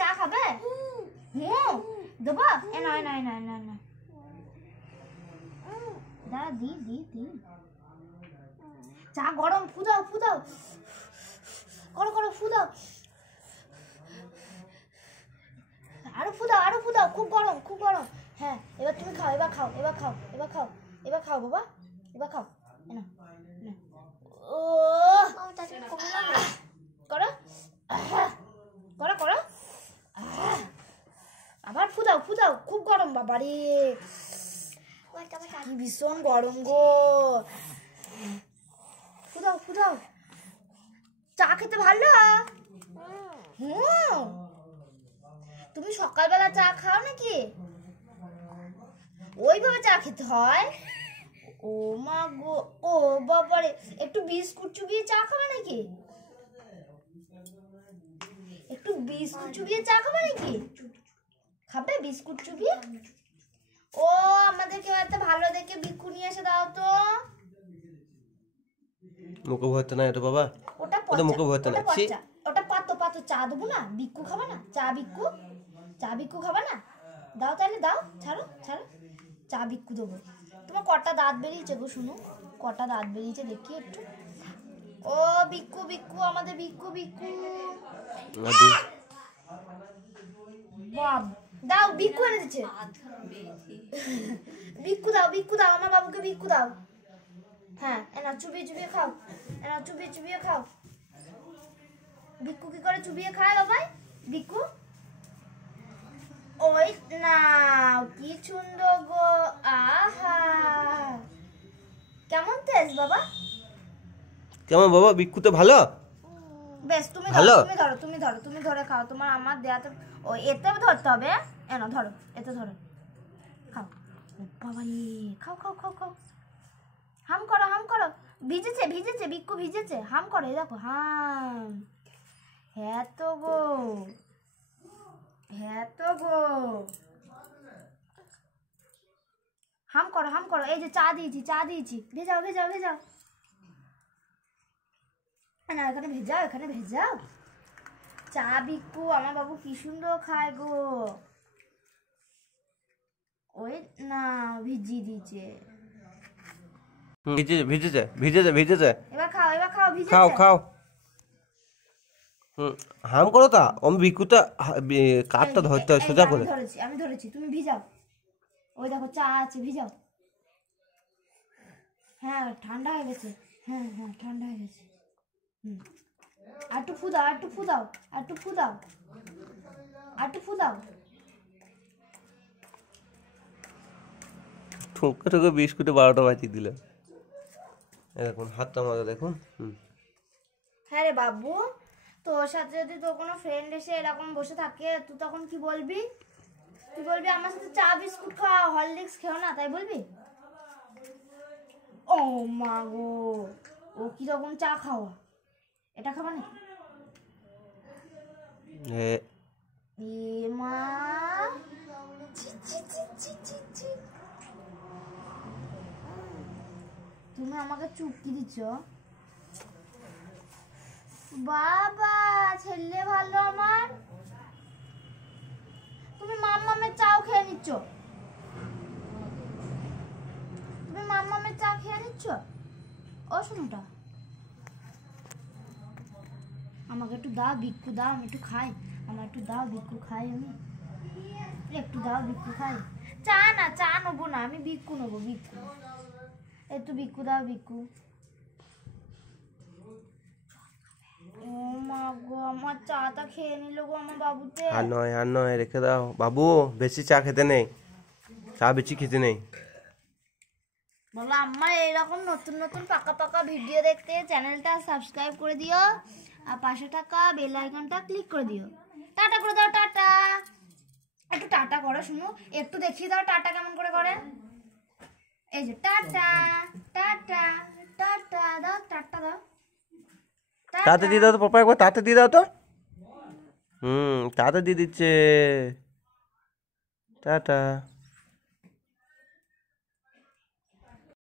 চা খাবে? হুম দেবো, এ নয় নয় নয় নয় নয় দাঁড়া, দি দি দি চা গরম, ফুদাও ফুদাও, করো করো, ফুদাও, আরো ফুদাও, আরো ফুদাও, খুব গরম খুব গরম। হ্যাঁ এবার তুমি খাও, এবার খাও, এবার খাও, এবার খাও, এবার খাও বাবা, এবার খাও। ও করো করো করো, আবার ফুদাও ফুদাও, খুব গরম বাবারে, ভীষণ গরম গো, ফুদাও ফুদাও। চা খেতে ভালো? হুম, তুমি সকালবেলা চা খাও নাকি? ওইভাবে চা খেতে হয়? ও মা গো, ও বাবারে, একটু বিস্কুট চুবিয়ে চা খাবে নাকি? একটু বিস্কুট চুবিয়ে চা খাবে নাকি? খাবে বিস্কুট চুবিয়ে? ও আমাদেরকে একটা ভালো দেখে বিক্কু নিয়ে এসে দাও তো। মুখে ভরতে না এটা বাবা, ওটা মুখে ভরতে না। ওটা পাতো পাতো, চা দেবো না? বিক্কু খাবে না? চা বিক্কু, চা বিক্কু খাবে না? দাও তাহলে দাও, ছাড়ো ছাড়ো, চা বিক্কু দেবো। তোমার কটা দাঁত বেরিয়েছে গো? শুনো, কটা দাঁত বেরিয়েছে দেখি একটু। ও বিক্কু বিক্কু, আমাদের বিক্কু বিক্কু, বাব দাও, বিক্কু এনে দিচ্ছে। বিক্কু দাও, বিক্কু দাও, আমার বাবুকে বিক্কু দাও। হ্যাঁ এনা চুবিয়ে চুবিয়ে খাও, এনা চুবিয়ে চুবিয়ে খাও। বিক্কু কি করে চুবিয়ে খায় বাবাই? বিক্কু ওই না, কি সুন্দর গো, আহা কেমন তেজ বাবা, কেমন বাবা? বিক্কু তো ভালো, বেশ তুমি ধরো, তুমি ধরো, তুমি ধরো, তুমি ধরে খাও, তোমার আমার দেয়াতে ও এতে ধরতে হবে। এনো ধরো, এতে ধরো, খাও বাবা, খাও খাও খাও খাও, হাম করো হাম করো, ভিজেছে ভিজেছে, বিক্কু ভিজেছে, হাম করো, এই দেখো হাম। হ্যাঁ তো গো, হ্যাঁ তো গো, হাম করো হাম করো, এই যে চা দিয়েছি, চা দিয়েছি, ভেজাও ভেজাও ভেজাও, না এখানে ভেজাও, এখানে ভেজাও চা। বিক্কু আমার বাবু কি সুন্দর খায় গো, ওই না ভিজিয়ে দিয়েছে, ভিজেছে ভিজেছে ভিজেছে ভিজেছে, এবার খাও, এবার খাও, ভিজেছে খাও খাও। হাম করো তা, আমি বিকুটা কাঠটা ধরতে হয় সোজা করে। আমি ধরেছি, তুমি ভিজাও, ওই দেখো চা আছে, ভিজাও। হ্যাঁ ঠান্ডা হয়ে গেছে, হ্যাঁ হ্যাঁ ঠান্ডা হয়ে গেছে। আর একটু ফুদাও, আর একটু ফুদাও, আর একটু ফুদাও, আর একটু ফুদাও। ঠোকে ঠোকে বিস্কুটে 12টা বাজিয়ে দিল। দেখুন হাতটা মারা দেখুন। হ্যাঁ রে বাবু, তোর সাথে যদি তোর কোনো ফ্রেন্ড এসে এরকম বসে থাকে, তুই তখন কি বলবি? তুই বলবি আমার সাথে চা বিস্কুট খাওয়া, হরলিক্স খেও না, তাই বলবি? ও মা গো, ও কি রকম চা খাওয়া, এটা খাবা না? এ মা, তুমি আমাকে চুপকি দিচ্ছ বাবা, ছেলে ভালো আমার। তুমি মাম্মামের চাও খেয়ে নিচ্ছ, তুমি মাম্মামের চা খেয়ে নিচ্ছ। ও শোনোটা, আমাকে একটু দাও, বিক্কু দাও, আমি একটু খাই, আমার একটু দাও, বিক্কু খাই, আমি একটু দাও, বিক্কু খাই। চা না, চা নেবো না, আমি বিক্কু নেবো, বিক্কু, একটু বিক্কু দাও, বিক্কু। ও মা গো, আমার চাটা খেয়ে নিল গো আমার বাবুতে। আর নয় রেখে দাও বাবু, বেশি চা খেতে নেই, চা বেশি খেতে নেই। বলো আমার এইরকম নতুন নতুন পাকা পাকা ভিডিও দেখতে চ্যানেলটা সাবস্ক্রাইব করে দিও, আর পাশে থাকা বেল আইকনটা ক্লিক করে দিও। টাটা করে দাও, টাটা, একটু টাটা করো, শুনো একটু দেখিয়ে দাও টাটা কেমন করে করে। এই যে টাটা টাটা টাটা দাও, টাটা দাও, তাতে দিয়ে দাও তো পাপা, একবার তাতে দিয়ে দাও তো। তাতে দিয়ে দিচ্ছে, টাটা।